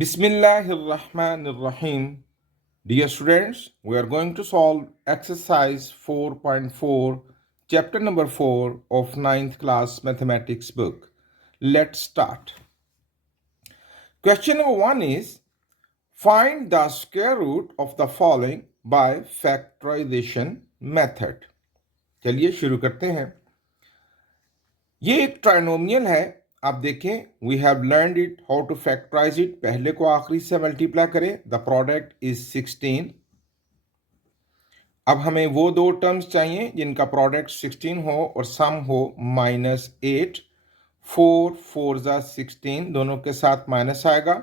Bismillahirrahmanirrahim. Dear students, we are going to solve exercise 4.4, chapter number 4 of ninth class mathematics book. Let's start. Question number 1 is find the square root of the following by factorization method. चलिए शुरू करते हैं. ये एक trinomial है. आप देखें, we have learned it how to factorize it. पहले को आखिरी से मल्टीप्लाई करें. The product is 16. अब हमें वो दो टर्म्स चाहिए जिनका प्रोडक्ट 16 हो और सम हो -8. 4 4 जा 16, दोनों के साथ माइनस आएगा.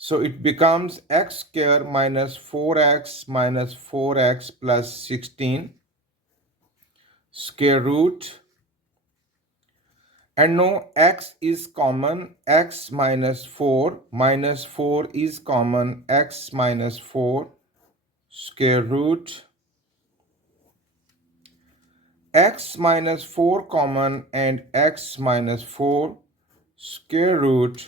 So it becomes x square -4x plus 16 square root. And no, x is common, x -4 is common, x -4 square root. X -4 common and x -4 square root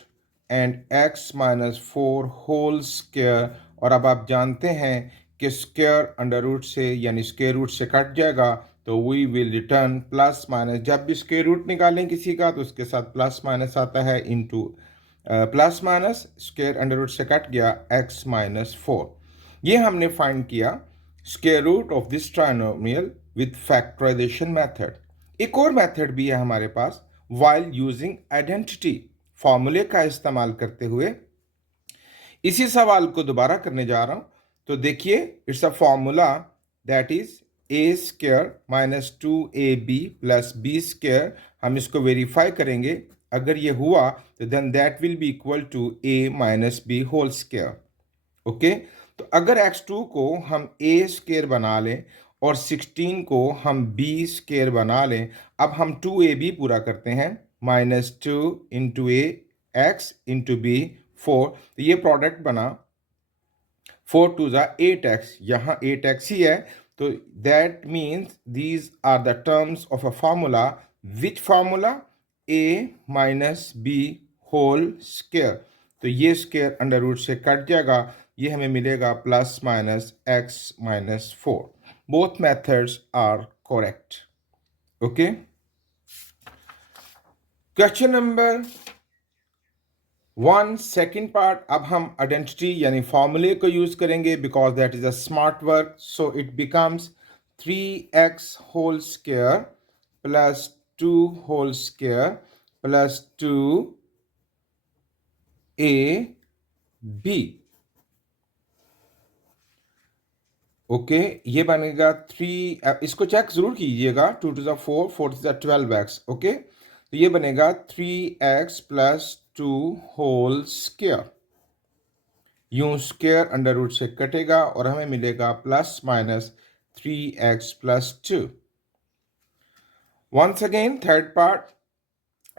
and x -4 whole square. और अब आप जानते हैं कि square under root से यानी square root से cut जाएगा, तो we will return plus minus. जब भी स्क्वायर रूट निकालें किसी का तो उसके साथ प्लस माइनस आता है. Into plus minus square under root से कट गया x -4. ये हमने फाइंड किया square root of this trinomial with factorization method. एक और मेथड भी है हमारे पास, वाइल यूजिंग आइडेंटिटी, फॉर्मूले का इस्तेमाल करते हुए. इसी सवाल को दोबारा करने जा रहा हूं. तो देखिए, it's a formula that is a² -2ab plus b². हम इसको वेरीफाई करेंगे. अगर ये हुआ तो then that will be equal to a - b whole square. Okay, तो अगर x2 को हम a² बना लें और 16 को हम b² बना लें. अब हम 2ab पूरा करते हैं. -2 into a x into b 4. तो ये प्रोडक्ट बना 4 2 जा 8x. यहाँ 8x ही है. तो that means these are the terms of a formula. Which formula? a - b whole square. तो ये स्क्वायर अंडर रूट से कट जाएगा. ये हमें मिलेगा plus minus x -4. Both methods are correct. Okay, question number 1 second part. अब हम identity यानी फॉर्मूले को यूज करेंगे because that is a smart work. So it becomes 3x whole square plus 2 whole square plus 2ab. Okay, ये बनेगा 3. इसको check जरूर कीजिएगा. 2 2 4 4 2 12x. ओके, तो ये बनेगा 3x प्लस 2 होल स्क्वायर. यूं स्क्वायर अंडर रूट से कटेगा और हमें मिलेगा plus minus 3x plus 2. Once again third part.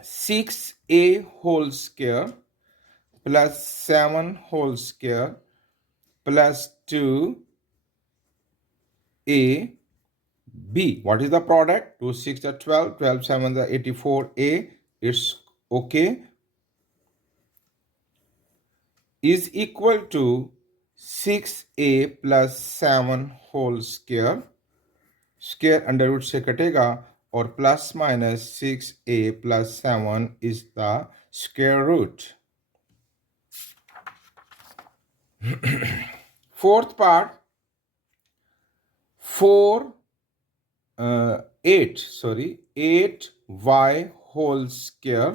6a whole square plus 7 whole square plus 2ab. What is the product? 2 6 are 12, 12 7 are 84a. It's okay. Is equal to 6a plus 7 whole square. Square under root से कटेगा और plus minus 6a plus 7 is the square root. Fourth part. 8y whole square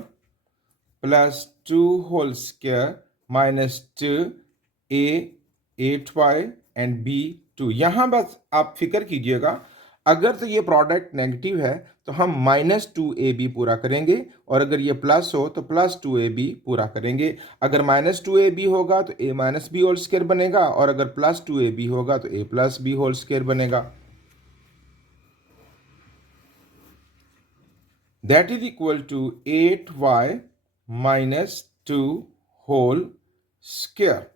plus 2 whole square minus 2a 8y and b 2. यहां बस आप फिक्र कीजिएगा, अगर तो ये प्रोडक्ट नेगेटिव है तो हम -2ab पूरा करेंगे और अगर ये प्लस हो तो +2ab पूरा करेंगे. अगर -2ab होगा तो a - b होल स्क्वायर बनेगा और अगर +2ab होगा तो a + b होल स्क्वायर बनेगा. That is equal to 8y - 2 whole square.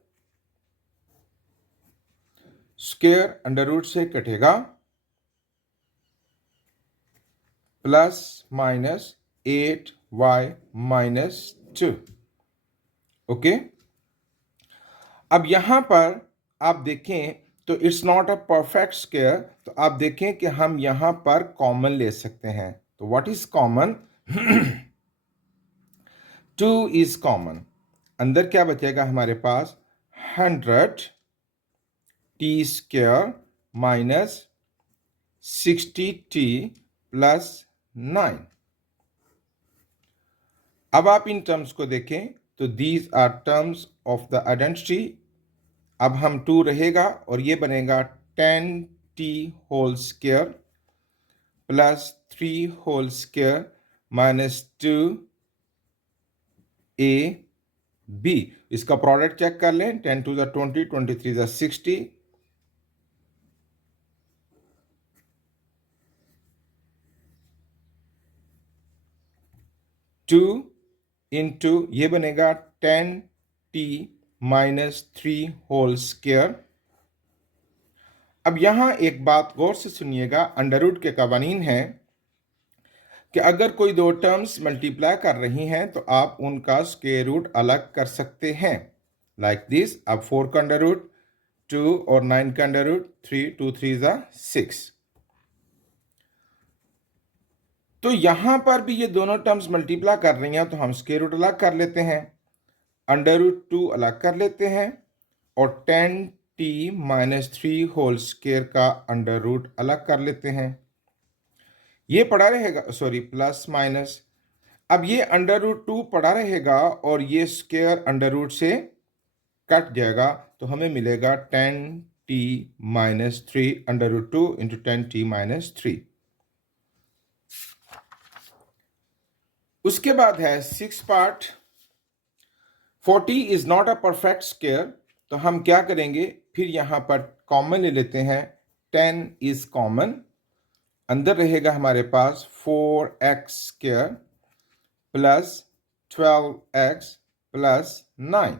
Square under root से कटेगा प्लस माइनस 8y - 2. ओके, अब यहां पर आप देखें तो it's not a perfect square, तो आप देखें कि हम यहां पर कॉमन ले सकते हैं। तो what is common? 2 is common. अंदर क्या बचेगा हमारे पास? 100t² minus 60t plus 9। अब आप इन टर्म्स को देखें तो these are terms of the identity. अब हम 2 रहेगा और ये बनेगा 10t² प्लस 3² माइनस 2ab। इसका प्रोडक्ट चेक कर लें। 10 to the 20, 23 the 60, 2 इंटू ये बनेगा 10t माइनस 3²। अब यहां एक बात गौर से सुनिएगा, अंडर रूट के कवानीन है कि अगर कोई दो टर्म्स मल्टीप्लाई कर रही हैं तो आप उनका स्क्वायर रूट अलग कर सकते हैं। लाइक दिस, अब 4 का अंडर रूट 2 और 9 का अंडर रूट 3, 2 3 6। तो यहां पर भी ये दोनों टर्म्स मल्टीप्लाई कर रही हैं तो हम स्क्वायर रूट अलग कर लेते हैं। अंडर रूट 2 अलग कर लेते हैं और 10t माइनस 3² का अंडर रूट अलग कर लेते हैं। ये पड़ा रहेगा, सॉरी प्लस माइनस। अब ये अंडर रूट 2 पड़ा रहेगा और ये स्क्वायर अंडर रूट से कट जाएगा तो हमें मिलेगा 10t minus 3 under root 2 into 10t minus 3। उसके बाद है 6 part. 40 is not a perfect square, तो हम क्या करेंगे, फिर यहां पर कॉमन ले लेते हैं। 10 इज कॉमन। अंदर रहेगा हमारे पास 4x² plus 12x plus 9।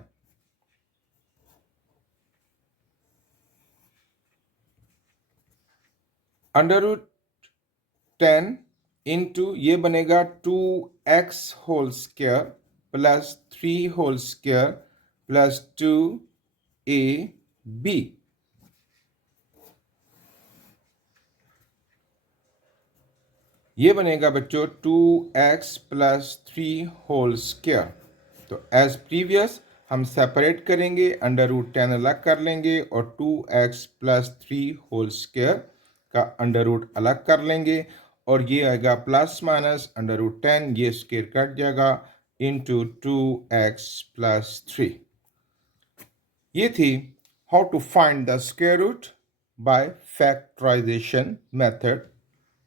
Under root 10 into ये बनेगा 2x² प्लस 3² प्लस 2ab। ये बनेगा बच्चों 2x प्लस 3² तो एज प्रीवियस हम सेपरेट करेंगे, अंडर रूट 10 अलग कर लेंगे और 2x प्लस 3² का अंडर रूट अलग कर लेंगे और ये आएगा प्लस माइनस अंडर रूट 10, ये स्क्वायर कट जाएगा इंटू 2x प्लस 3। ये थी how to find the square root by factorization method.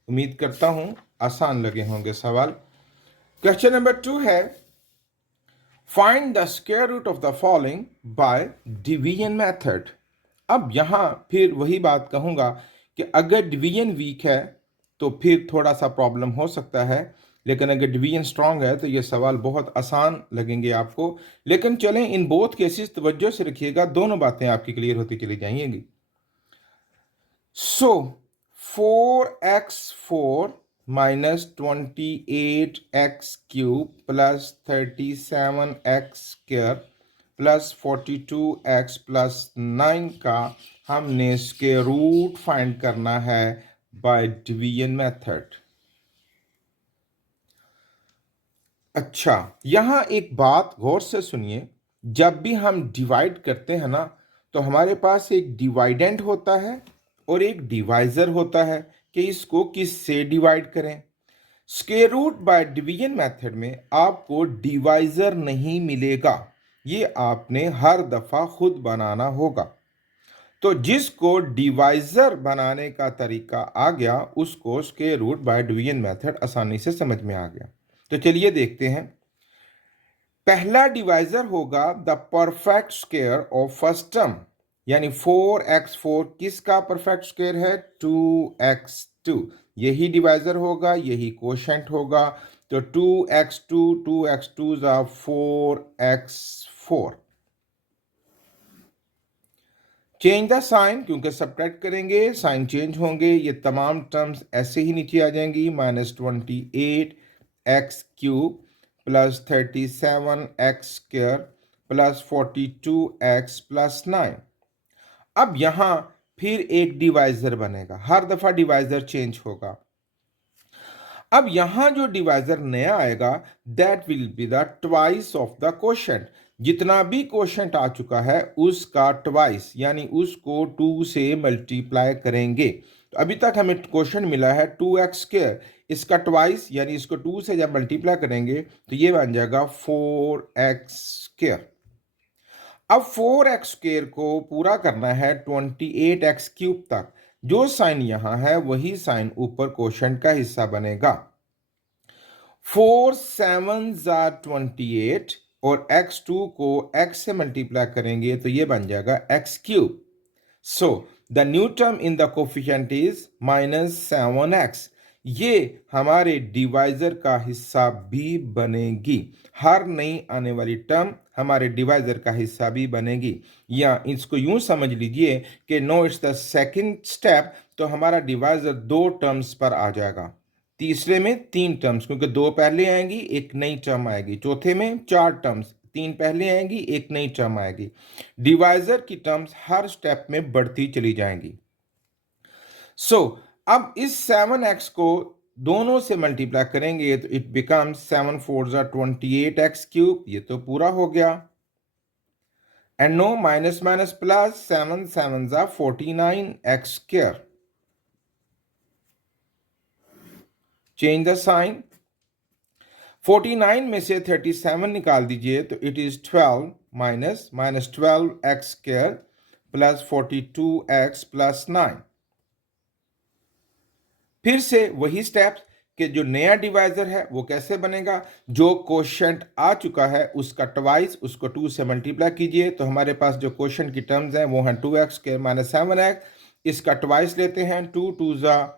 उम्मीद करता हूं आसान लगे होंगे सवाल। क्वेश्चन नंबर 2 है, find the square root of the following by division method. अब यहां फिर वही बात कहूंगा कि अगर डिवीजन वीक है तो फिर थोड़ा सा प्रॉब्लम हो सकता है, लेकिन अगर डिवीजन स्ट्रांग है तो ये सवाल बहुत आसान लगेंगे आपको। लेकिन चलें, इन बोथ केसेस तवज्जो से रखिएगा, दोनों बातें आपकी क्लियर होती चली जाएंगी। सो 4x4 minus 28x³ plus 37x² plus 42x plus 9 का हमने स्क्वायर रूट फाइंड करना है बाय डिवीजन मेथड। अच्छा, यहां एक बात गौर से सुनिए, जब भी हम डिवाइड करते हैं ना तो हमारे पास एक डिवाइडेंड होता है और एक डिवाइजर होता है कि इसको किस से डिवाइड करें। Square root by division method में आपको डिवाइजर नहीं मिलेगा, ये आपने हर दफा खुद बनाना होगा। तो जिसको डिवाइजर बनाने का तरीका आ गया उसको square root by division method आसानी से समझ में आ गया। तो चलिए देखते हैं। पहला डिवाइजर होगा the perfect square of first term, यानी 4x4 किसका परफेक्ट स्क्वायर है? 2x2। यही डिवाइजर होगा, यही कोशेंट होगा। तो 2x2 2x2 4x4। Change the sign, क्योंकि सब्ट्रैक्ट करेंगे साइन चेंज होंगे, ये तमाम टर्म्स ऐसे ही नीचे आ जाएंगी। -28x³ plus 37x² plus 42x plus 9। अब यहां फिर एक डिवाइजर बनेगा, हर दफा डिवाइजर चेंज होगा। अब यहां जो डिवाइजर नया आएगा that will be the twice of the quotient. जितना भी क्वोशंट आ चुका है उसका ट्वाइस, यानी उसको 2 से मल्टीप्लाई करेंगे। तो अभी तक हमें क्वोशंट मिला है 2x², इसका ट्वाइस यानी इसको 2 से जब मल्टीप्लाई करेंगे तो ये बन जाएगा 4x²। अब 4x² को पूरा करना है 28x³ तक। जो साइन यहां है वही साइन ऊपर क्वोशंट का हिस्सा बनेगा। 4 7 28 और x2 को x से मल्टीप्लाई करेंगे तो ये बन जाएगा x³। So the new term in the coefficient is -7x। ये हमारे डिवाइजर का हिस्सा भी बनेगी। हर नई आने वाली टर्म हमारे डिवाइजर का हिस्सा भी बनेगी। या इसको यूं समझ लीजिए कि no it's the second step, तो हमारा डिवाइजर 2 टर्म्स पर आ जाएगा। तीसरे में 3 टर्म्स, क्योंकि 2 पहले आएंगी एक नई टर्म आएगी। चौथे में 4 टर्म्स, 3 पहले आएंगी एक नई टर्म आएगी। डिवाइजर की टर्म्स हर स्टेप में बढ़ती चली जाएंगी। अब इस 7x को दोनों से मल्टीप्लाई करेंगे तो इट बिकम्स 7 4 28x³। ये तो पूरा हो गया। And no minus minus plus, 7 7 49x²। Change the sign. 49 में से 37 निकाल दीजिए तो it is 12 minus 12x² plus 42x plus 9। फिर से वही स्टेप्स कि जो नया डिवाइजर है वो कैसे बनेगा। जो क्वोशंट आ चुका है उसका ट्वाइस, उसको 2 से मल्टीप्लाई कीजिए तो हमारे पास जो क्वोशंट की टर्म्स हैं वो हैं 2x² माइनस 7x। इसका ट्वाइस लेते हैं, 2 2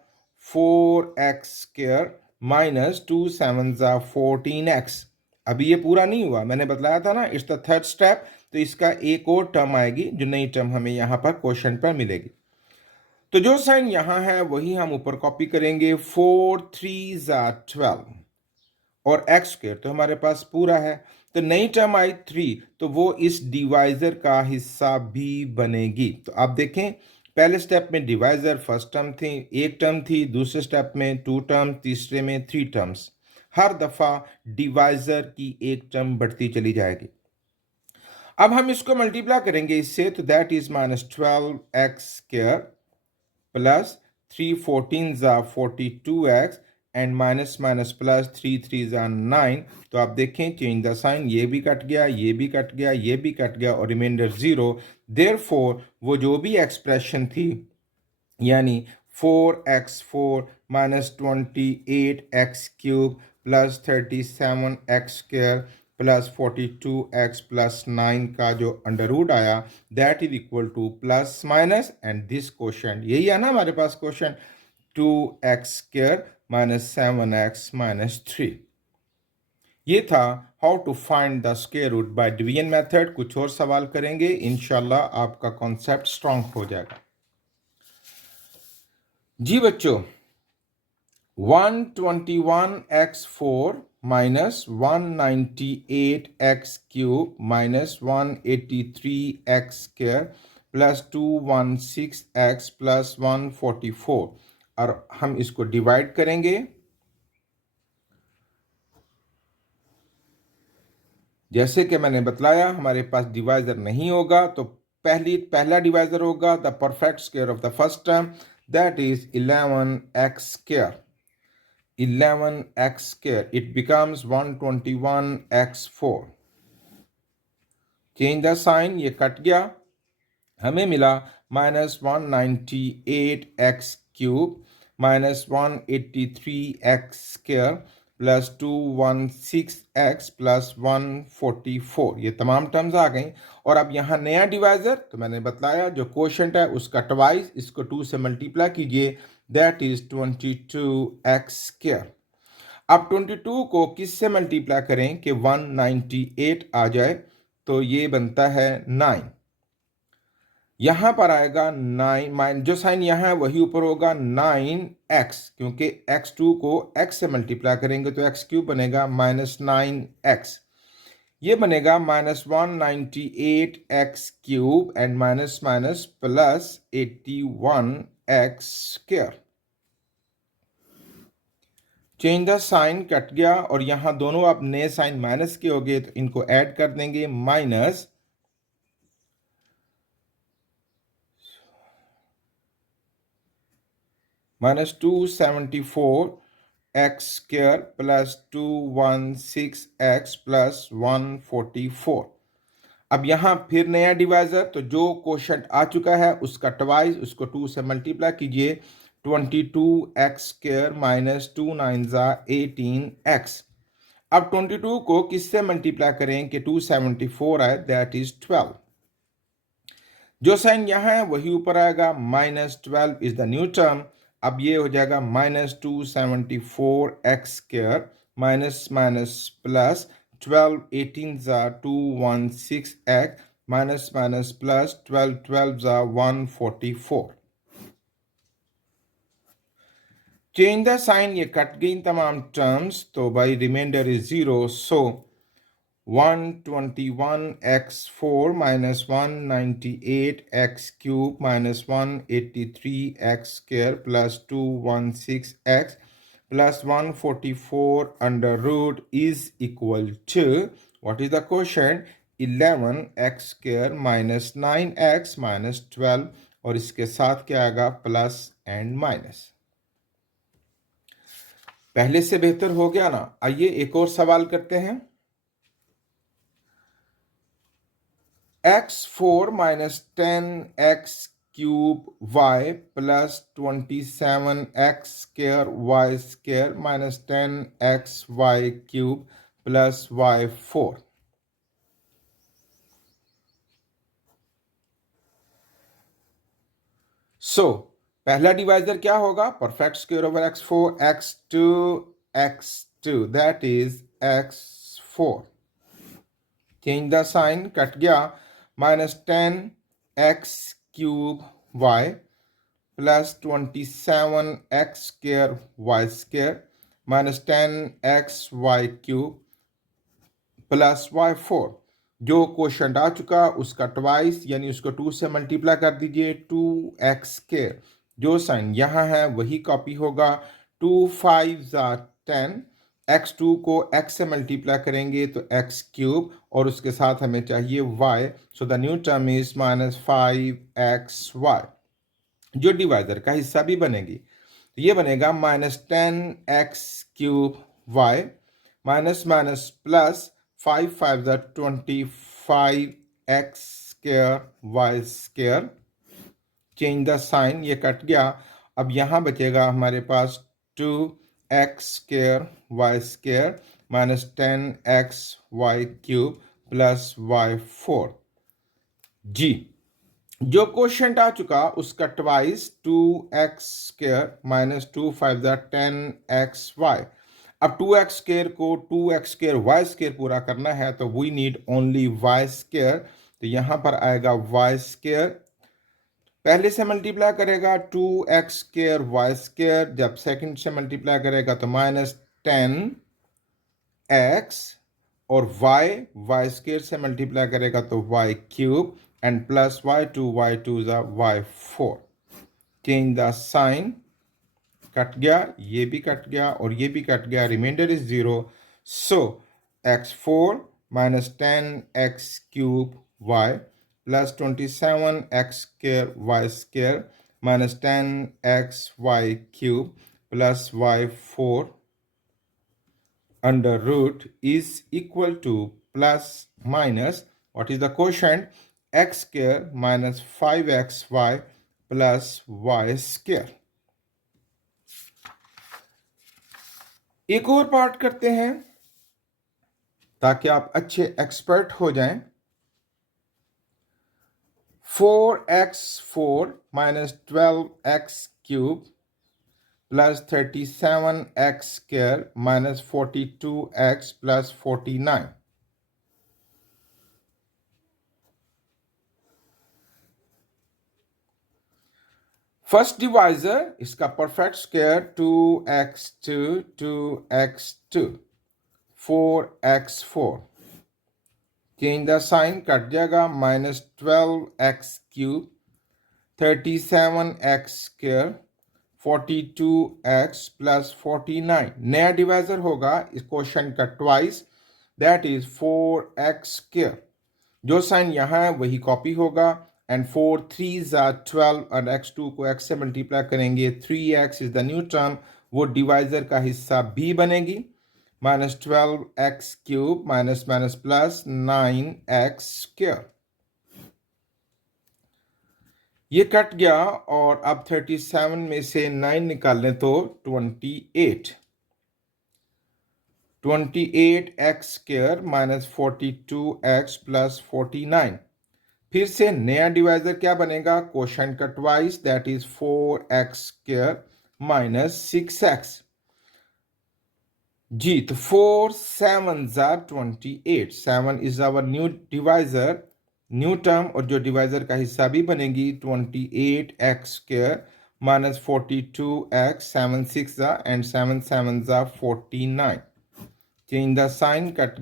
4x² माइनस 2 7 14x। अभी ये पूरा नहीं हुआ, मैंने बतलाया था ना, इट्स द थर्ड स्टेप। तो इसका एक और टर्म आएगी जो नई टर्म हमें यहाँ पर क्वोशंट पर मिलेगी। तो जो साइन यहां है वही हम ऊपर कॉपी करेंगे। 4 3 12 और x² तो हमारे पास पूरा है। तो नई टर्म आई 3, तो वो इस डिवाइजर का हिस्सा भी बनेगी। तो आप देखें पहले स्टेप में डिवाइजर फर्स्ट टर्म थी, एक टर्म थी, दूसरे स्टेप में 2 टर्म, तीसरे में 3 टर्म्स। हर दफा डिवाइजर की एक टर्म बढ़ती चली जाएगी। अब हम इसको मल्टीप्लाई करेंगे इससे, तो that is -12x² plus 3 14 42x and minus minus plus 3 3 9। तो आप देखें चेंज द साइन, ये भी कट गया, ये भी कट गया, ये भी कट गया और रिमाइंडर 0। देयरफॉर वो जो भी एक्सप्रेशन थी यानी 4x4 minus 28x³ plus 37x² plus 42x plus 9 का जो अंडर रूट आया that is equal to plus minus and this quotient, यही है ना हमारे पास quotient, 2x² minus 7x minus 3। ये था how to find the square root by division method. कुछ और सवाल करेंगे, इंशाल्लाह आपका कॉन्सेप्ट स्ट्रांग हो जाएगा। जी बच्चों, 121x4 minus 198x³ minus 183x² plus 216x plus 144, और हम इसको डिवाइड करेंगे। जैसे कि मैंने बतलाया हमारे पास डिवाइजर नहीं होगा तो पहला डिवाइजर होगा the perfect square of the first term, that is 11x²। 11x², it becomes 121x4। Change the sign, ये कट गया, हमें मिला -198x³ minus 183x² plus 216x plus 144। ये तमाम टर्म्स आ गई। और अब यहाँ नया डिवाइजर, तो मैंने बताया जो क्वोशंट है उसका ट्वाइस, इसको 2 से मल्टीप्लाई कीजिए, दैट इज 22x²। अब 22 को किस से मल्टीप्लाई करें कि 198 आ जाए, तो ये बनता है 9। यहां पर आएगा 9, जो साइन यहां है वही ऊपर होगा 9x, क्योंकि x2 को x से मल्टीप्लाई करेंगे तो x³ बनेगा -9x। ये बनेगा -198x³ and minus minus plus 81x²। Change the sign, cut गया और यहां दोनों अब नए साइन माइनस के हो गए तो इनको ऐड कर देंगे। Minus 274x² plus 216x plus 144। अब यहां फिर नया डिवाइजर, तो जो क्वोशंट आ चुका है उसका ट्वाइस, उसको 2 से मल्टीप्लाई कीजिए। 22x² minus 2 9 18x। अब 22 को किससे मल्टीप्लाई करें कि 274 आए, दैट इज 12। जो साइन यहां है वही ऊपर आएगा, -12 इज द न्यू टर्म। अब ये हो जाएगा -274x² minus minus plus 12 18 216x minus minus plus 12 12 144। Change the sign, ये कट गई तमाम टर्म्स, तो भाई remainder is 0। So 121x4 minus 198x³ minus 183x² plus 216x plus 144 under root is equal to, what is the quotient? 11x² minus 9x minus 12, और इसके साथ क्या आएगा, प्लस एंड माइनस। पहले से बेहतर हो गया ना। आइए एक और सवाल करते हैं। x4 minus 10x³ y plus 27x² y² minus 10xy³ plus y4। सो पहला डिवाइजर क्या होगा, perfect square over x4, x2 that is x4। Change the sign, cut गया, -10x³ y plus 27x² y² minus 10xy³ plus y4। जो quotient आ चुका उसका twice यानी उसको 2 से मल्टीप्लाई कर दीजिए, 2x²। जो साइन यहाँ है वही कॉपी होगा, 2 5 10। x2 को x से मल्टीप्लाई करेंगे तो x³ और उसके साथ हमें चाहिए y, so the new term is -5xy। जो डिवाइजर का हिस्सा भी बनेगी तो ये बनेगा -10x³ y minus minus plus 5 5 25x² y²। Change the sign, ये कट गया। अब यहां बचेगा हमारे पास 2x² y² minus 10xy³ plus y4। जी, जो क्वोशंट आ चुका उसका ट्वाइस 2x² माइनस 2 5 10xy। अब 2x² को 2x² y² पूरा करना है तो वी नीड ओनली y², तो यहां पर आएगा y²। पहले से मल्टीप्लाई करेगा 2x² y², जब सेकंड से मल्टीप्लाई करेगा तो -10x, और y² से मल्टीप्लाई करेगा तो y³ and plus y2 y4। Change the sign, cut गया, ये भी कट गया और ये भी कट गया, remainder is 0। So x4 minus 10x³ y plus 27x² y² minus 10xy³ plus y4 under root is equal to plus minus, what is the quotient? x² minus 5xy plus y²। एक और part करते हैं ताकि आप अच्छे expert हो जाएं। 4x4 minus 12x³ plus 37x² minus 42x plus 49। First divisor, इसका perfect square 2x2 2x2 4x4। Change the sign, cut जाएगा, -12x³ 37x² 42x + 49। नया डिवाइजर होगा इस क्वेश्चन का ट्वाइस, दैट इज 4x²। जो साइन यहाँ है वही कॉपी होगा, एंड 4 3s are 12 और x2 को x से मल्टीप्लाई करेंगे, 3x is the new term, वो डिवाइजर का हिस्सा b बनेगी, -12x³ minus minus plus 9x²। ये कट गया और अब 37 में से 9 निकाल लें तो 28। 28x² minus 42x + 49। फिर से नया डिवाइजर क्या बनेगा, क्वोशंट का twice, that is 4x² minus 6x। जी, तो 4 7s are 28। 7 is our new divisor, new term, और जो डिवाइजर का हिस्सा भी बनेगी 28x² minus 42x, 7 6 and 7 7s are 49। Change the sign, cut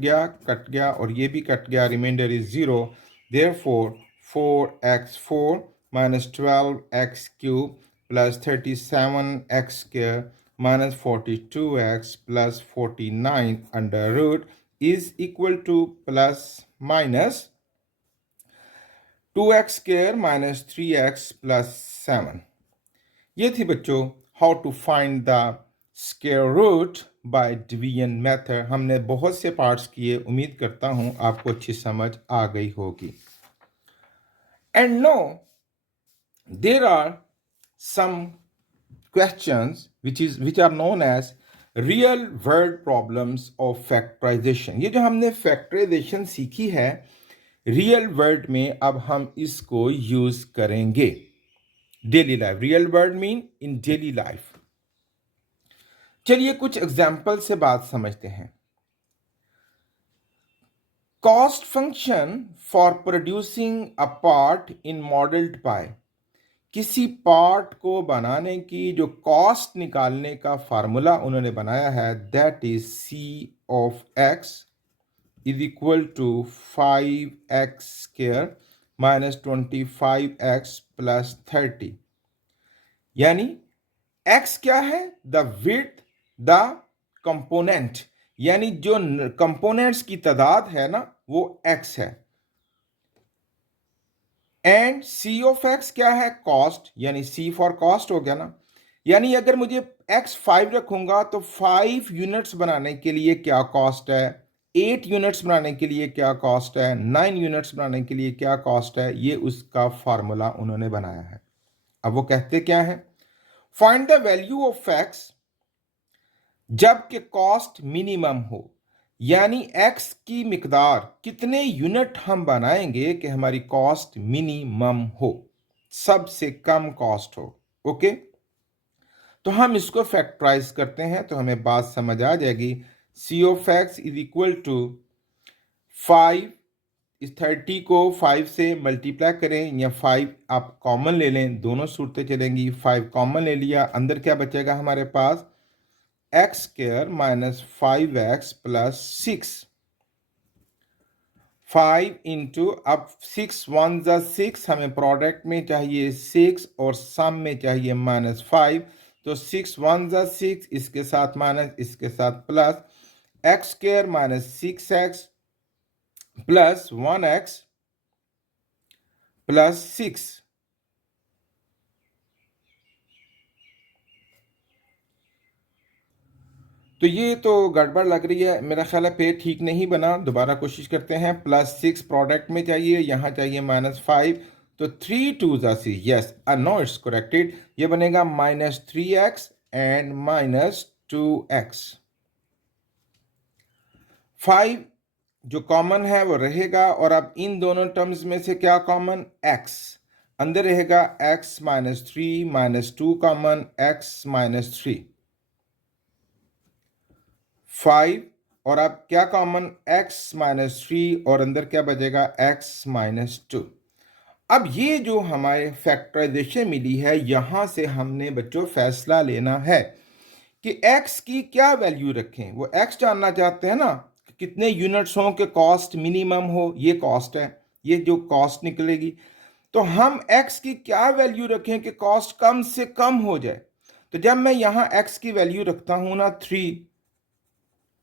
गया और ये भी कट गया, remainder is 0। Therefore 4x4 minus 12x³ plus 37x² minus 42x plus 49 under root is equal to plus minus 2x² minus 3x plus 7। ये थी बच्चों how to find the square root by division method. हमने बहुत से parts किए, उम्मीद करता हूं आपको अच्छी समझ आ गई होगी। And no there are some questions which are known as real world problems of factorization। ये जो हमने फैक्टराइजेशन सीखी है रियल वर्ल्ड में, अब हम इसको यूज करेंगे daily life. Real world mean in daily life. चलिए कुछ एग्जाम्पल से बात समझते हैं। Cost function for producing a part in modelled by. किसी पार्ट को बनाने की जो कॉस्ट निकालने का फार्मूला उन्होंने बनाया है, that is C(x) is equal to 5x² minus 25x plus 30। यानी x क्या है, द विड्थ, द कंपोनेंट, यानी जो कंपोनेंट्स की तादाद है ना वो x है, एंड C(x) क्या है, कॉस्ट, यानी C फॉर कॉस्ट हो गया ना। यानी अगर मुझे x 5 रखूंगा तो 5 यूनिट्स बनाने के लिए क्या कॉस्ट है, 8 यूनिट्स बनाने के लिए क्या कॉस्ट है, 9 यूनिट्स बनाने के लिए क्या कॉस्ट है, ये उसका फार्मूला उन्होंने बनाया है। अब वो कहते क्या है, find the value of x जबकि कॉस्ट मिनिमम हो, यानी x की मिकदार कितने यूनिट हम बनाएंगे कि हमारी कॉस्ट मिनिमम हो, सबसे कम कॉस्ट हो। ओके, तो हम इसको फैक्टराइज करते हैं तो हमें बात समझ आ जाएगी। C(x) इज इक्वल टू 5, इस 30 को 5 से मल्टीप्लाई करें, या 5 आप कॉमन ले लें, दोनों सूरतें चलेंगी। 5 कॉमन ले लिया, अंदर क्या बचेगा हमारे पास, x² minus 5x plus 6। 5 into, अब 6 1 जा 6, हमें प्रोडक्ट में चाहिए 6 और सम में चाहिए -5, तो 6 1 जा 6, इसके साथ माइनस, इसके साथ plus, x² minus 6x plus 1x plus 6। तो ये तो गड़बड़ लग रही है, मेरा ख्याल है पेज ठीक नहीं बना, दोबारा कोशिश करते हैं। +6 प्रोडक्ट में चाहिए, यहाँ चाहिए -5, तो 3 2s are 6, yes, no it's corrected. ये बनेगा -3x एंड -2x। 5 जो कॉमन है वो रहेगा, और अब इन दोनों टर्म्स में से क्या कॉमन, x अंदर रहेगा, x -3 -2 कॉमन, x -3 5, और अब क्या कॉमन, x -3, और अंदर क्या बचेगा, x -2। अब ये जो हमारे फैक्टराइजेशन मिली है, यहां से हमने बच्चों फैसला लेना है कि x की क्या वैल्यू रखें। वो x जानना चाहते हैं ना, कितने यूनिट्स हों कि कॉस्ट मिनिमम हो, ये कॉस्ट है, ये जो कॉस्ट निकलेगी। तो हम x की क्या वैल्यू रखें कि कॉस्ट कम से कम हो जाए। तो जब मैं यहां x की वैल्यू रखता हूं ना 3,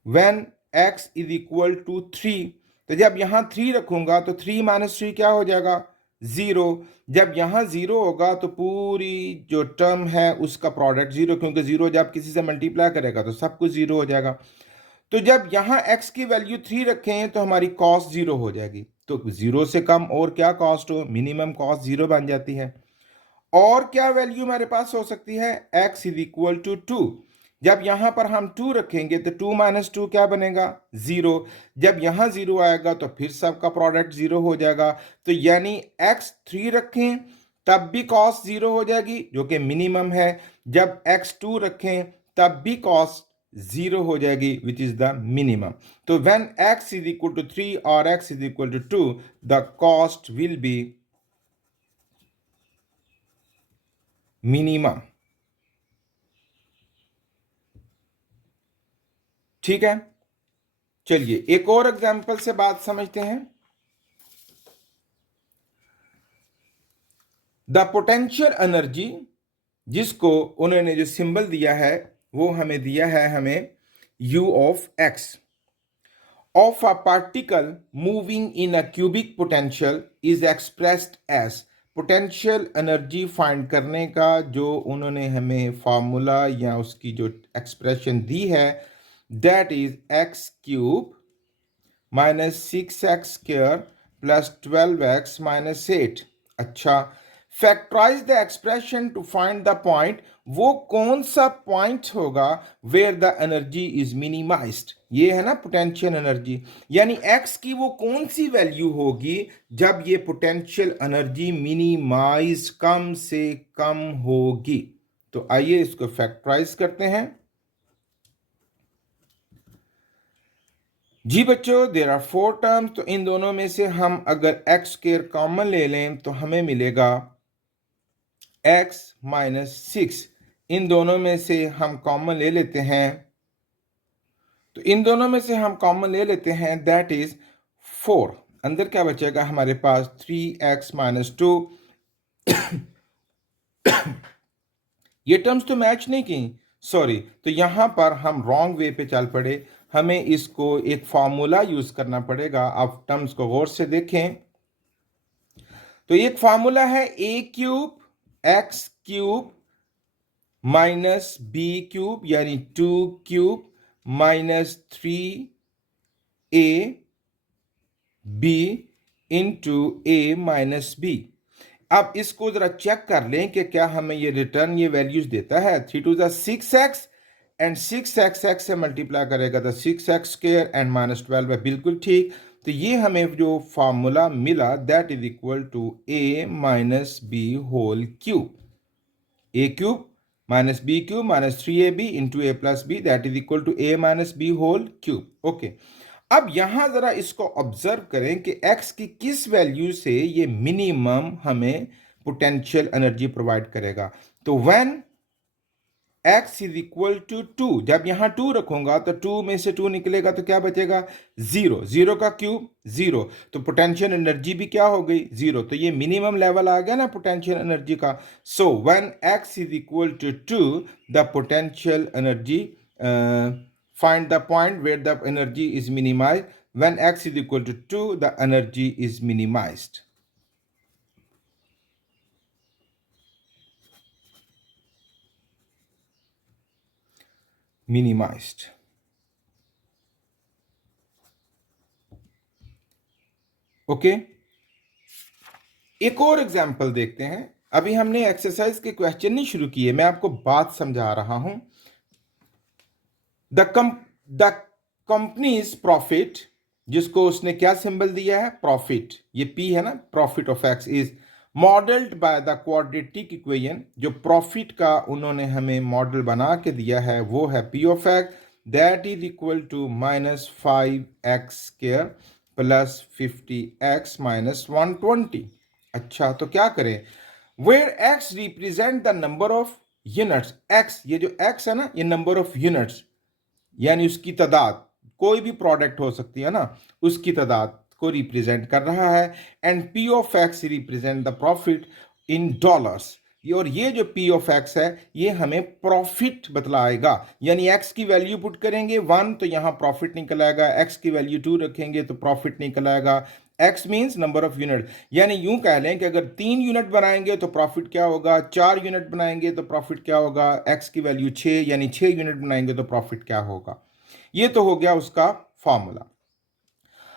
when x is equal to 3, तो जब यहां 3 रखूंगा तो 3 माइनस 3 क्या हो जाएगा, 0। जब यहां 0 होगा तो पूरी जो टर्म है उसका प्रोडक्ट 0, क्योंकि 0 जब किसी से मल्टीप्लाई करेगा तो सब कुछ 0 हो जाएगा। तो जब यहां x की वैल्यू 3 रखें तो हमारी कॉस्ट 0 हो जाएगी। तो 0 से कम और क्या कॉस्ट हो, मिनिमम कॉस्ट 0 बन जाती है। और क्या वैल्यू हमारे पास हो सकती है, x इज इक्वल टू 2। जब यहां पर हम 2 रखेंगे तो 2 माइनस 2 क्या बनेगा, 0। जब यहां 0 आएगा तो फिर सबका प्रोडक्ट 0 हो जाएगा। तो यानी x 3 रखें तब भी कॉस्ट 0 हो जाएगी, जो कि मिनिमम है। जब x 2 रखें तब भी कॉस्ट 0 हो जाएगी, विच इज द मिनिमम। तो when x is equal to 3 और x is equal to 2, the cost will be minimum. ठीक है, चलिए एक और एग्जांपल से बात समझते हैं। द पोटेंशियल एनर्जी, जिसको उन्होंने जो सिंबल दिया है वो हमें दिया है, हमें u of x, of a particle moving in a cubic potential is expressed as। Potential energy find करने का जो उन्होंने हमें फार्मूला या उसकी जो एक्सप्रेशन दी है, that is x cube minus 6x square plus 12x minus 8। अच्छा, factorise the expression to find the point. वो कौन सा पॉइंट होगा where the energy is minimised, ये है ना पोटेंशियल एनर्जी। यानी x की वो कौन सी वैल्यू होगी जब ये पोटेंशियल एनर्जी मिनिमाइज, कम से कम होगी। तो आइए इसको फैक्टराइज करते हैं। जी बच्चों, देर आर 4 टर्म्स, तो इन दोनों में से हम अगर x स्क्वायर कॉमन ले लें तो हमें मिलेगा x माइनस 6। इन दोनों में से हम कॉमन ले लेते हैं, तो इन दोनों में से हम कॉमन ले लेते हैं, दैट इज 4। अंदर क्या बचेगा हमारे पास, 3x माइनस 2। ये टर्म्स तो मैच नहीं की, सॉरी। तो यहां पर हम रॉन्ग वे पे चल पड़े, हमें इसको एक फार्मूला यूज करना पड़ेगा। आप टर्म्स को गौर से देखें तो एक फार्मूला है a cube x cube minus b cube, यानी 2 cube minus 3a b into a minus b। अब इसको जरा चेक कर लें कि क्या हमें ये रिटर्न ये वैल्यूज देता है। 3 to the 6x and 6x x से मल्टीप्लाई करेगा तो 6x स्क्वायर एंड माइनस 12 है, बिल्कुल ठीक। तो ये हमें जो फार्मूला मिला, that is equal to a minus B whole cube. a cube minus B cube minus 3ab into a plus B, that is equal to a minus B whole cube. Okay, अब यहां जरा इसको observe करें कि x की किस value से ये मिनिमम हमें पोटेंशियल एनर्जी प्रोवाइड करेगा। तो when x is equal to 2, जब यहां 2 रखूंगा तो 2 में से 2 निकलेगा तो क्या बचेगा, 0। 0 का क्यूब 0, तो पोटेंशियल एनर्जी भी क्या हो गई, 0। तो ये मिनिमम लेवल आ गया ना पोटेंशियल एनर्जी का। So when x is equal to 2, the potential energy, find the point where the energy is minimized. When x is equal to 2, the energy is minimized. Minimized. Okay, एक और example देखते हैं। अभी हमने exercise के question नहीं शुरू किए, मैं आपको बात समझा रहा हूं। द कंपनीज प्रॉफिट, जिसको उसने क्या सिंबल दिया है, प्रॉफिट, ये P है ना, profit of x is modelled by the quadratic equation. जो प्रॉफिट का उन्होंने हमें मॉडल बना के दिया है वो है P of x, that is equal to minus 5x square plus 50x minus 120। अच्छा, तो क्या करें, where x represent the number of units. x, ये जो x है ना, ये नंबर ऑफ यूनिट्स यानी उसकी तादाद, कोई भी प्रोडक्ट हो सकती है ना, उसकी तादाद को रिप्रेजेंट कर रहा है। And P of x represent the profit in dollars. और ये जो पी ऑफ एक्स है ये हमें प्रॉफिट बतलाएगा, यानी एक्स की वैल्यू पुट करेंगे 1 तो यहाँ प्रॉफिट निकल आएगा, एक्स की वैल्यू 2 रखेंगे तो प्रॉफिट निकल आएगा। X means number of unit, यानी यूं कह लें कि अगर 3 यूनिट बनाएंगे तो प्रॉफिट क्या होगा, 4 यूनिट बनाएंगे तो प्रॉफिट क्या होगा, एक्स की वैल्यू 6, यानी 6 यूनिट बनाएंगे तो प्रॉफिट क्या होगा। ये तो हो गया उसका फॉर्मूला।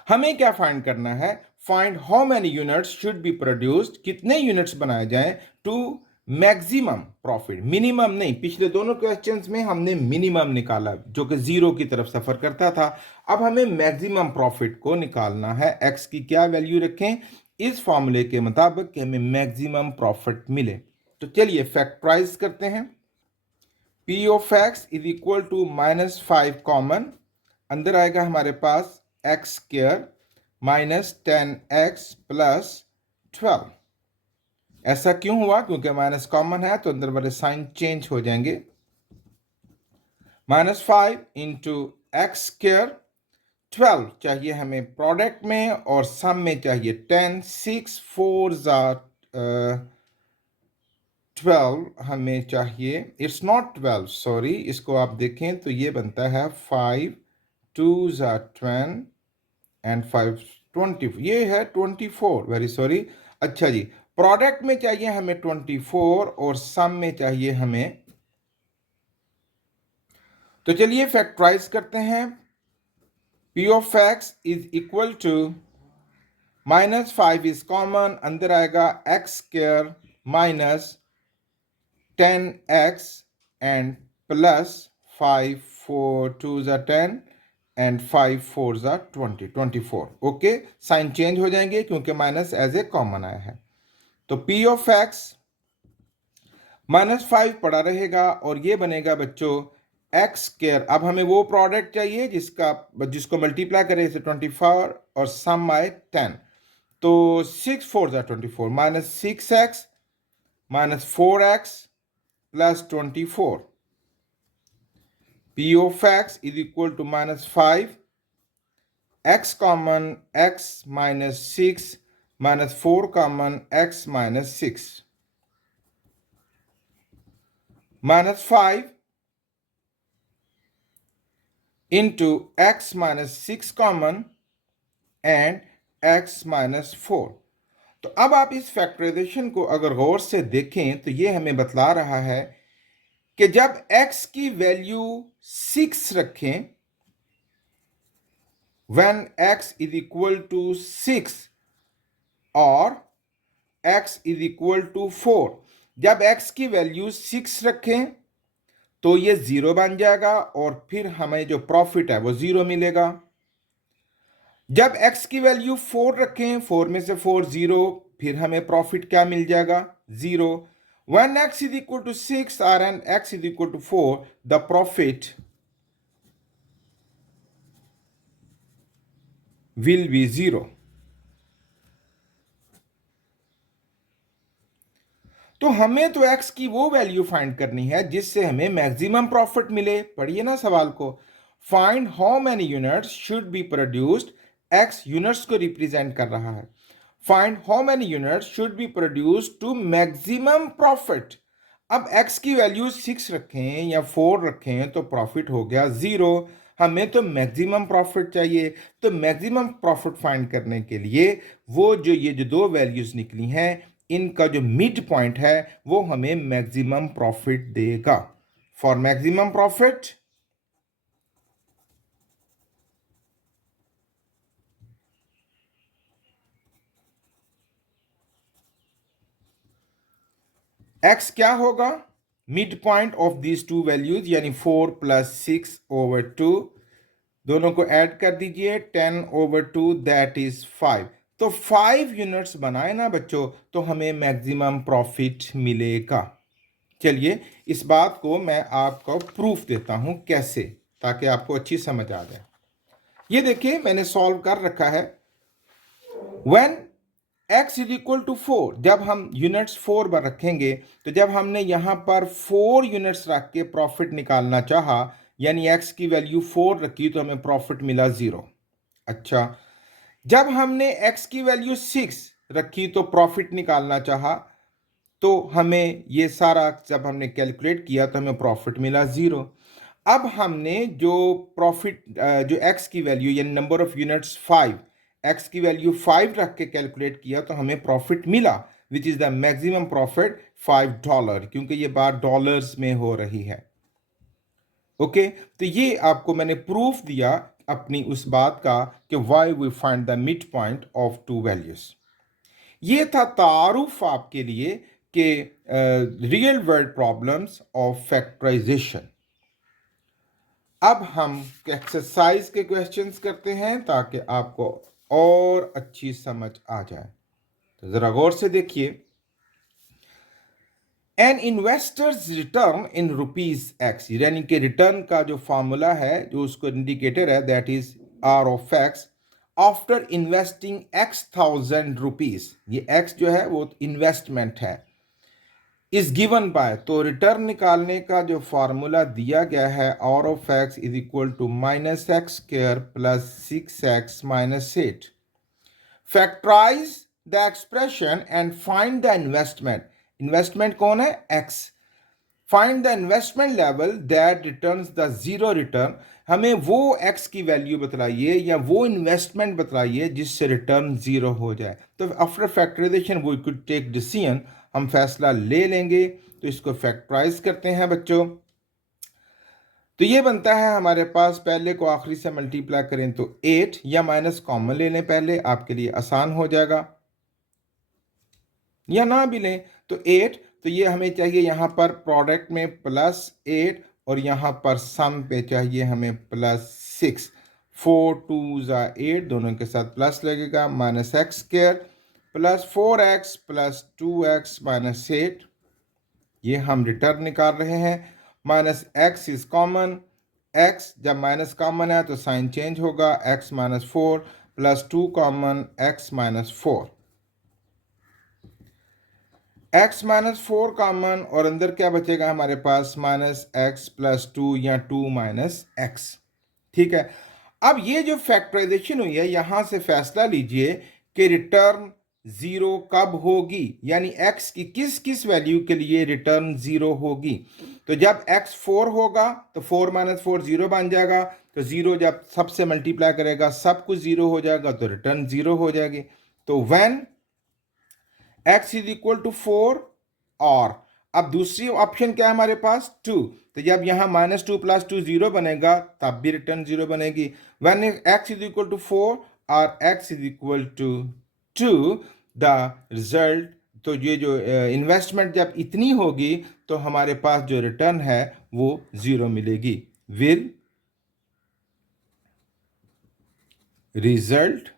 हमें क्या फाइंड करना है, find how many units should be produced, कितने यूनिट्स बनाए जाएं टू मैक्सिमम प्रॉफिट, मिनिमम नहीं। पिछले दोनों क्वेश्चंस में हमने मिनिमम निकाला जो कि 0 की तरफ सफर करता था। अब हमें मैक्सिमम प्रॉफिट को निकालना है। एक्स की क्या वैल्यू रखें इस फॉर्मूले के मुताबिक कि हमें मैक्सिमम प्रॉफिट मिले। तो चलिए फैक्टराइज करते हैं। P of x is equal to -5 common, अंदर आएगा हमारे पास X square minus 10x plus 12। ऐसा क्यों हुआ, क्योंकि माइनस कॉमन है तो अंदर वाले साइन चेंज हो जाएंगे। -5 इंटू एक्स स्क्वायर, 12 चाहिए हमें प्रोडक्ट में और सम में चाहिए 10, 6 4 12 हमें चाहिए, इट्स नॉट 12 सॉरी, इसको आप देखें तो ये बनता है 5 2 10 एंड 5 20, ये है 24, वेरी सॉरी। अच्छा जी, प्रोडक्ट में चाहिए हमें 24 और सम में चाहिए हमें, तो चलिए फैक्टराइज करते हैं। P of x is equal to -5 is common, अंदर आएगा x square minus 10x and plus 5 4 2 10 and 5 4 24। Okay, sign change हो जाएंगे क्योंकि माइनस एज ए कॉमन आया है। तो P ऑफ एक्स -5 पड़ा रहेगा और ये बनेगा बच्चों एक्स स्क्वायर। अब हमें वो प्रोडक्ट चाहिए जिसको मल्टीप्लाई करें इसे 24 और सम आए 10, तो 6 4 24 -6x -4x plus 24। P of x is equal to -5, x common x minus 6 minus 4 common x minus 6, -5 into x minus 6 common and x minus 4। तो अब आप इस फैक्टराइजेशन को अगर गौर से देखें तो ये हमें बतला रहा है कि जब x की वैल्यू 6 रखें, when x is equal to 6 और x is equal to 4, जब x की वैल्यू 6 रखें तो ये 0 बन जाएगा और फिर हमें जो प्रॉफिट है वो 0 मिलेगा। जब x की वैल्यू 4 रखें, 4 में से 4 0, फिर हमें प्रॉफिट क्या मिल जाएगा, 0। When x is equal to 6 or when x is equal to 4, the profit will be 0। तो हमें तो x की वो वैल्यू फाइंड करनी है जिससे हमें मैक्सिमम प्रॉफिट मिले। पढ़िए ना सवाल को, find how many units should be produced, x units को रिप्रेजेंट कर रहा है। Find how many units should be produced to maximum profit. अब x की वैल्यू 6 रखें या 4 रखें तो प्रॉफिट हो गया 0। हमें तो मैक्सिमम प्रॉफिट चाहिए, तो मैक्सिमम प्रॉफिट फाइंड करने के लिए वो जो ये जो दो वैल्यूज निकली हैं इनका जो मिड पॉइंट है वो हमें मैक्सिमम प्रॉफिट देगा। फॉर मैक्सिमम प्रॉफिट x क्या होगा, mid point of these two values, यानी 4 + 6/2, दोनों को ऐड कर दीजिए, 10/2 दैट इज 5। तो 5 यूनिट्स बनाए ना बच्चों तो हमें मैक्सिमम प्रॉफिट मिलेगा। चलिए इस बात को मैं आपको प्रूफ देता हूं कैसे, ताकि आपको अच्छी समझ आ जाए। ये देखिए मैंने सॉल्व कर रखा है। When x is equal to 4, जब हम यूनिट्स 4 पर रखेंगे तो जब हमने यहां पर 4 यूनिट्स रख के प्रॉफिट निकालना चाहा, यानी x की वैल्यू 4 रखी तो हमें प्रॉफिट मिला 0। अच्छा, जब हमने x की वैल्यू 6 रखी तो प्रॉफिट निकालना चाहा, तो हमें ये सारा जब हमने कैलकुलेट किया तो हमें प्रॉफिट मिला 0। अब हमने जो प्रॉफिट जो x की वैल्यू यानी नंबर ऑफ यूनिट्स 5, x की वैल्यू 5 रख के कैलकुलेट किया तो हमें प्रॉफिट मिला, विच इज द मैक्सिमम प्रॉफिट $5, क्योंकि ये बात डॉलर्स में हो रही है। ओके, तो ये आपको मैंने प्रूफ दिया अपनी उस बात का कि why we find the mid point of two values. ये था तारुफ आपके लिए कि real world problems of factorisation. अब हम एक्सरसाइज के क्वेश्चंस करते हैं ताकि आपको और अच्छी समझ आ जाए। तो जरा गौर से देखिए। An investor's return in rupees x, यानी कि रिटर्न का जो फॉर्मूला है, जो उसको इंडिकेटर है, that is R of x after investing ₹X,000। ये एक्स जो है वो इन्वेस्टमेंट है। इज गिवन बाय, तो रिटर्न निकालने का जो फॉर्मूला दिया गया है, R of x is equal to -x² plus 6x minus 8। Factorise the expression and find the investment. Investment कौन है? x। Find the investment level that returns the zero return. हमें वो x की वैल्यू बतलाइए या वो इन्वेस्टमेंट बतलाइए जिससे return zero हो जाए। तो after factorisation we could take decision, हम फैसला ले लेंगे। तो इसको फैक्टराइज करते हैं बच्चों। तो ये बनता है हमारे पास, पहले को आखिरी से मल्टीप्लाई करें तो 8, या माइनस कॉमन ले लें पहले, आपके लिए आसान हो जाएगा, या ना भी लें तो 8। तो ये हमें चाहिए यहाँ पर प्रोडक्ट में +8 और यहाँ पर सम पे चाहिए हमें +6। 4 2 8, दोनों के साथ प्लस लगेगा, -x² plus 4x plus 2x minus 8। ये हम रिटर्न निकाल रहे हैं। -x इज कॉमन, x जब माइनस कॉमन है तो साइन चेंज होगा, x -4 plus 2 common, x -4। x -4 common और अंदर क्या बचेगा हमारे पास? -x प्लस 2 या 2 -x। ठीक है, अब ये जो फैक्टराइजेशन हुई है, यहां से फैसला लीजिए कि रिटर्न जीरो कब होगी, यानी x की किस किस वैल्यू के लिए रिटर्न जीरो होगी। तो जब x 4 होगा तो 4 - 4 जीरो बन जाएगा। तो जीरो जब सबसे मल्टीप्लाई करेगा सब कुछ जीरो हो जाएगा, तो रिटर्न जीरो हो जाएगी। तो when x is equal to 4, और अब दूसरी ऑप्शन क्या है हमारे पास? 2। तो जब यहां -2 प्लस 2 जीरो बनेगा तब भी रिटर्न जीरो बनेगी। When x is equal to 4 और x is equal to 2, the result, तो ये जो इन्वेस्टमेंट जब इतनी होगी तो हमारे पास जो रिटर्न है वो जीरो मिलेगी। Will result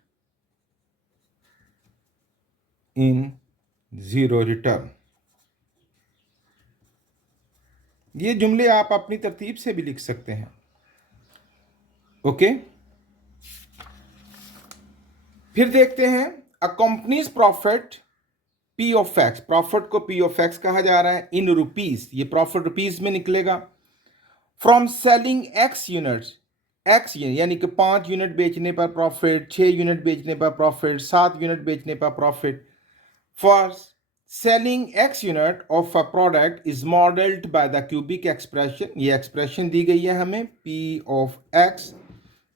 in zero return. ये जुमले आप अपनी तरतीब से भी लिख सकते हैं। ओके, फिर देखते हैं a company's profit P of X. Profit को पी ऑफ एक्स कहा जा रहा है इन रुपीज, ये प्रॉफिट रुपीज में निकलेगा। From selling X units, X यानी कि 5 यूनिट बेचने पर प्रॉफिट, 6 यूनिट बेचने पर प्रॉफिट, 7 यूनिट बेचने पर profit. For selling x unit of a product is modelled by the cubic expression. ये एक्सप्रेशन दी गई है हमें, P of x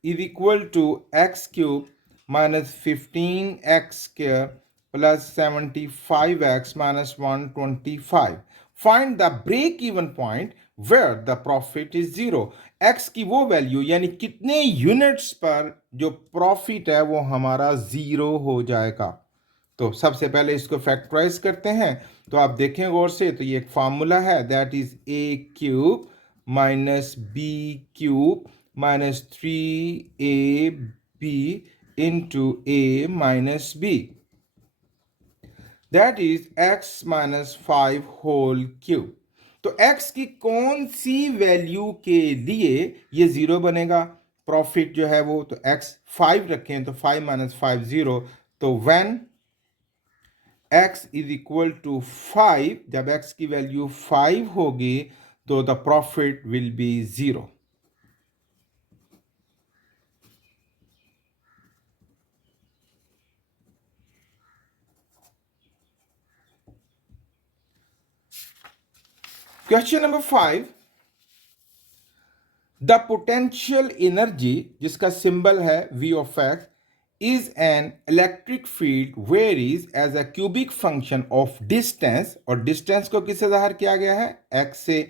is equal to x³ -15x² plus 75x minus 125. Find the break-even point where the profit is zero. x की वो value यानी कितने units पर जो प्रॉफिट है वो हमारा जीरो हो जाएगा। तो सबसे पहले इसको फैक्टराइज करते हैं। तो आप देखें गौर से, तो ये एक फार्मूला है, that is a³ minus b³ minus 3ab into a minus b, that is x minus 5 whole cube। तो x की कौन सी वैल्यू के लिए ये जीरो बनेगा? प्रॉफिट जो है वो, तो x 5 रखें तो 5 - 5 0। तो when x is equal to 5, जब x की वैल्यू 5 होगी तो the profit will be zero. Question number 5, the potential energy जिसका सिंबल है V of x is an electric field varies as a cubic function of distance, और distance को किससे ज़ाहिर किया गया है, x से,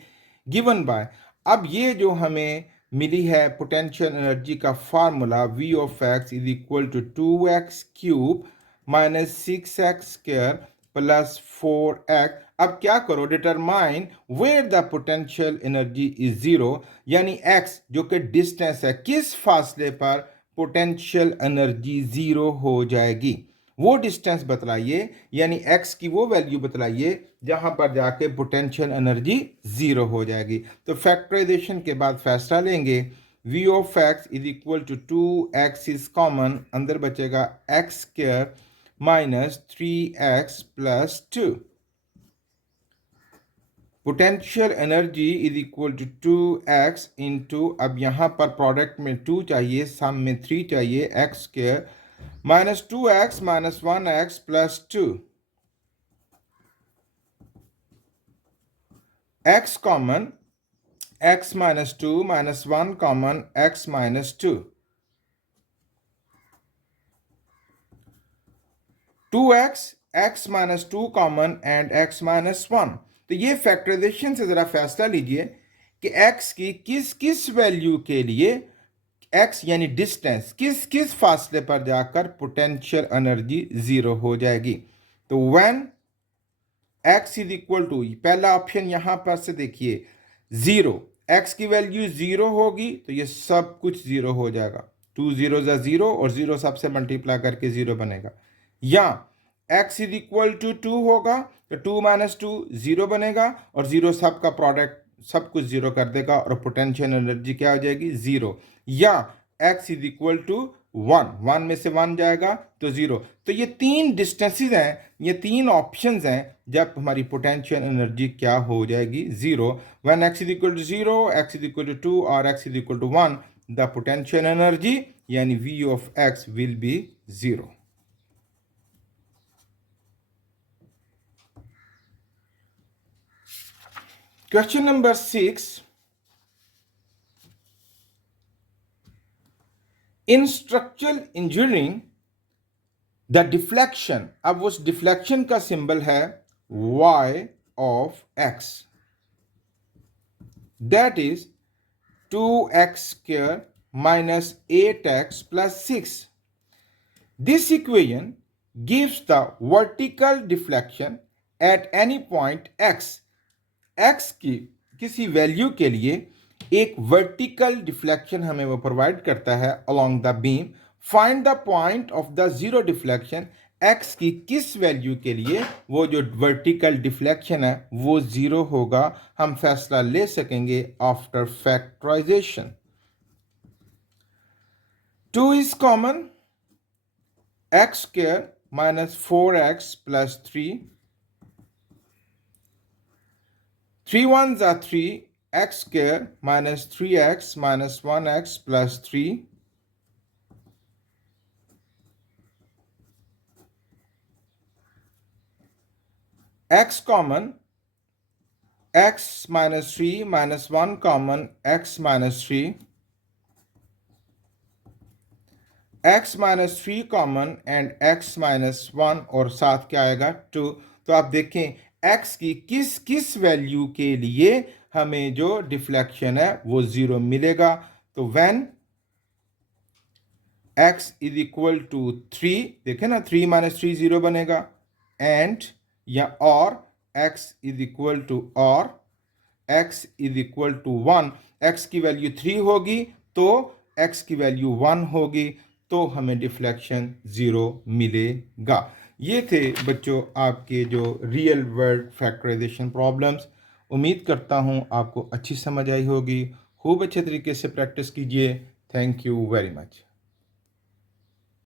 गिवन बाय। अब ये जो हमें मिली है पोटेंशियल एनर्जी का formula V of x is equal to 2x cube minus 6x square plus 4x। अब क्या करो, determine where the potential energy is zero, यानी x जो कि डिस्टेंस है, किस फासले पर पोटेंशियल एनर्जी जीरो हो जाएगी, वो डिस्टेंस बतलाइए, यानी x की वो वैल्यू बतलाइए जहां पर जाके पोटेंशियल एनर्जी जीरो हो जाएगी। तो फैक्टराइजेशन के बाद फैसला लेंगे, v of x is equal to 2x is common, अंदर बचेगा x square minus 3x plus 2। Potential energy is equal to 2x into, अब यहाँ पर प्रोडक्ट में 2 चाहिए, सम में 3 चाहिए, x square minus 2x minus 1x plus 2, x common, x minus 2 minus 1 common, x minus 2, 2x, x minus 2 common and x minus 1। तो ये factorisation से ज़रा फैसला लीजिए कि x की किस किस वैल्यू के लिए, x यानी डिस्टेंस, किस किस फासले पर जाकर पोटेंशियल एनर्जी जीरो हो जाएगी। तो when x is equal to, पहला ऑप्शन यहां पर से देखिए, जीरो, x की वैल्यू जीरो होगी तो ये सब कुछ जीरो हो जाएगा, 2 जीरो जा जीरो और जीरो सबसे मल्टीप्लाई करके जीरो बनेगा, या x इज इक्वल टू 2 होगा तो 2 माइनस 2 जीरो बनेगा और जीरो सब का प्रोडक्ट सब कुछ जीरो कर देगा और पोटेंशियल एनर्जी क्या हो जाएगी, जीरो, या x इज इक्वल टू 1, 1 में से 1 जाएगा तो जीरो। तो ये तीन डिस्टेंसेस हैं, ये तीन ऑप्शंस हैं जब हमारी पोटेंशियल एनर्जी क्या हो जाएगी, zero. When x is equal to 0, x is equal to 2 और x is equal to 1, the potential energy यानी V of x will be zero. Question number 6. In structural engineering, the deflection, अब उस deflection का symbol है y of x, that is 2x square minus 8x plus 6. This equation gives the vertical deflection at any point x. x की किसी value के लिए एक vertical deflection हमें वो प्रोवाइड करता है along the beam. Find the point of the zero deflection, x की किस वैल्यू के लिए वो जो वर्टिकल डिफ्लेक्शन है वो जीरो होगा, हम फैसला ले सकेंगे after factorisation. 2 is common, x square minus 4x plus 3, 3 ones are 3, x square minus 3x minus 1x plus 3, x common, x minus 3 minus 1 common, x minus 3, x minus 3 common and x minus 1 और साथ क्या आएगा 2। तो आप देखें x की किस किस वैल्यू के लिए हमें जो डिफ्लेक्शन है वो जीरो मिलेगा। तो when x is equal to 3, देखें ना 3 माइनस 3 जीरो बनेगा, एंड या और x इज इक्वल टू और x is equal to 1, x की वैल्यू 3 होगी तो x की वैल्यू 1 होगी तो हमें डिफ्लेक्शन जीरो मिलेगा। ये थे बच्चों आपके जो रियल वर्ल्ड फैक्टराइजेशन प्रॉब्लम्स। उम्मीद करता हूँ आपको अच्छी समझ आई होगी। खूब अच्छे तरीके से प्रैक्टिस कीजिए। Thank you very much.